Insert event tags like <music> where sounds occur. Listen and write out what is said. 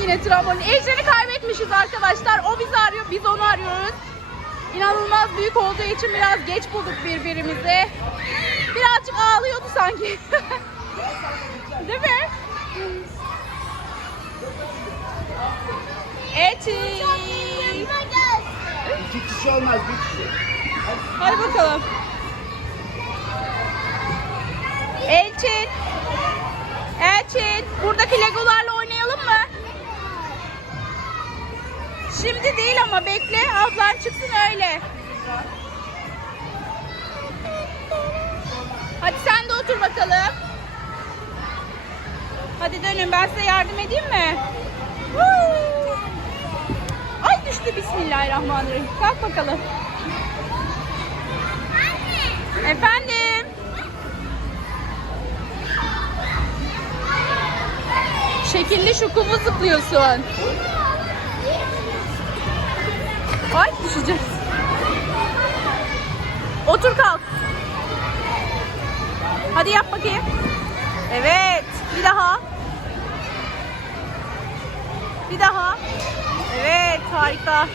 yine trambolin. Ejder'i kaybetmişiz arkadaşlar. O bizi arıyor, biz onu arıyoruz. İnanılmaz büyük olduğu için biraz geç bulduk birbirimizi. Birazcık ağlıyordu sanki. <laughs> Değil mi? Eti. İki kişi olmaz bir kişi. Hadi bakalım. Elçin. Elçin. Buradaki legolarla Şimdi değil ama bekle. Ablan çıksın öyle. Hadi sen de otur bakalım. Hadi dönün ben size yardım edeyim mi? Ay düştü Bismillahirrahmanirrahim. Kalk bakalım. Efendim. Şekilli şukumu zıplıyorsun. Ay düşeceğiz. Otur kalk. Hadi yap bakayım. Evet. Bir daha. Bir daha. Evet harika.